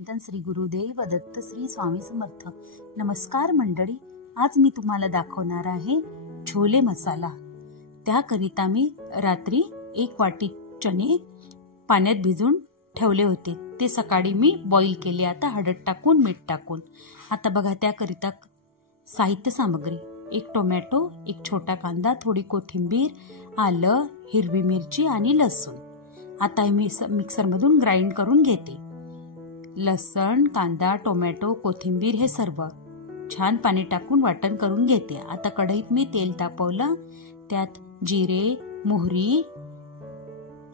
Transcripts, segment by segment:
चिंतन श्री गुरुदेव दत्त श्री स्वामी समर्थ। नमस्कार मंडळी, आज मी तुम्हाला दाखवणार आहे छोले मसाला। त्याकरिता मी रात्री 1 वाटी चणे पाण्यात भिजून ठेवले होते। ते सकाळी मी बॉईल केले, आता हळद टाकून मीठ टाकून। आता बघा त्याकरिता साहित्य सामग्री: 1 टोमॅटो, 1 छोटा कांदा, थोडी कोथिंबीर, आलं, हिरवी मिरची आणि लसूण। आता मी मिक्सरमधून ग्राइंड करून घेते। लसण, कांदा, टोमॅटो, कोथिंबीर हे सर्व छान पाणी टाकून वाटण करून घेते। आता कढईत मी तेल तापवलं, त्यात जिरे, मोहरी।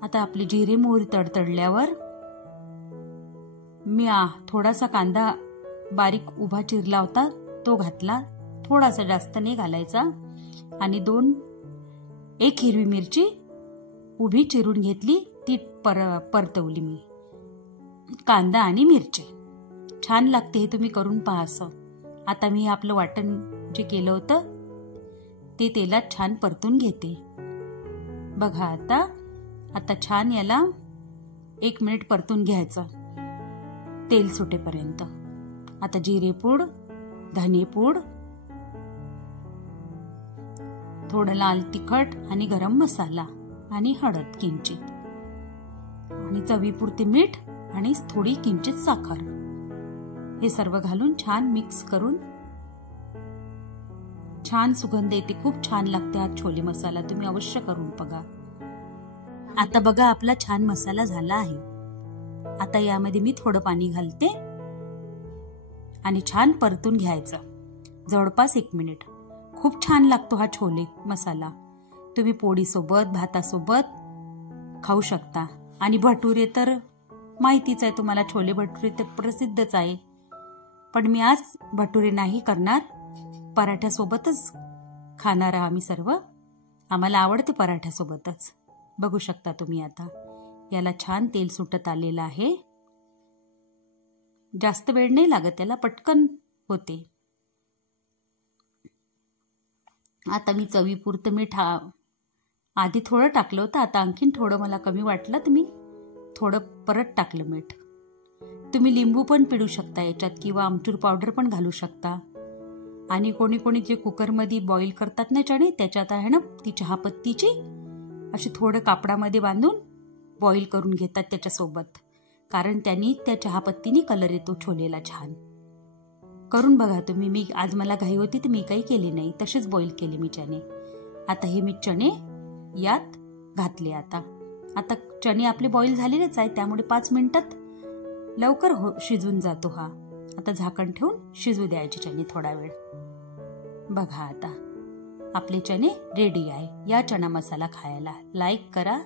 आता आपले जिरे मोहरी तडतडल्यावर मी थोडासा कांदा बारीक उभा चिरला होता तो घातला, थोडासा जास्त नाही घालायचा। आणि 1 हिरवी मिरची उभी चिरून घेतली, ती परतवली मी। कांदा आणि मिरची छान लागते, हे तुम्ही करून पहा असं। आता मी आपलं वाटण जे केलं होतं ते तेलात छान परतून घेते। बघा आता छान याला 1 मिनिट परतून घ्यायचं तेल सुटेपर्यंत। आता जिरेपूड, धनेपूड, थोडं लाल तिखट आणि गरम मसाला आणि हळद किंचित आणि चवीपुरते मीठ आणि थोडी किंचित साखर, हे सर्व घालून छान मिक्स करून छान सुगंध येते। खूप छान लागते हा छोले मसाला, तुम्ही अवश्य करून बघा। आता बघा आपला छान मसाला झाला आहे। आता यामध्ये मी थोडं पाणी घालते आणि छान परतून घ्यायचं जवळपास 1 मिनिट। खूप छान लागतो हा छोले मसाला, तुम्ही पोळी सोबत, भातासोबत खाऊ शकता। आणि भटुरे तर माहितीच आहे तुम्हाला, छोले भटुरे तर प्रसिद्धच आहे। पण मी आज भटुरे नाही करणार, पराठ्यासोबतच खाणार आम्ही सर्व। आम्हाला आवडते पराठ्यासोबतच। बघू शकता तुम्ही आता याला छान तेल सुटत आलेलं आहे। जास्त वेळ नाही लागत याला, पटकन होते। आता मी चवीपुरतं मीठ आधी थोडं टाकलं होतं, आता आणखीन थोडं मला कमी वाटलं तर मी थोडं परत टाकलं मीठ। तुम्ही लिंबू पण पिळू शकता याच्यात किंवा आमचूर पावडर पण घालू शकता। आणि कोणी कोणी जे कुकरमध्ये बॉईल करतात ना चणे, त्याच्यात आहे ना ती चहापत्तीची अशी थोडं कापडामध्ये बांधून बॉईल करून घेतात त्याच्यासोबत, कारण त्यांनी त्या चहापत्तीने कलर येतो छोलेला छान। करून बघा तुम्ही। मी आज मला घाई होती तर मी काही केले नाही, तसेच बॉईल केले मी चणे। आता हे मी चणे यात घातले। आता चणे आपले बॉईल झालेलेच आहे, त्यामुळे 5 मिनिटात लवकर शिजून जातो हा। आता झाकण ठेवून शिजू द्यायचे चणे थोडा वेळ। बघा आता आपले चणे रेडी आहे। या चणा मसाला खायला लाईक करा।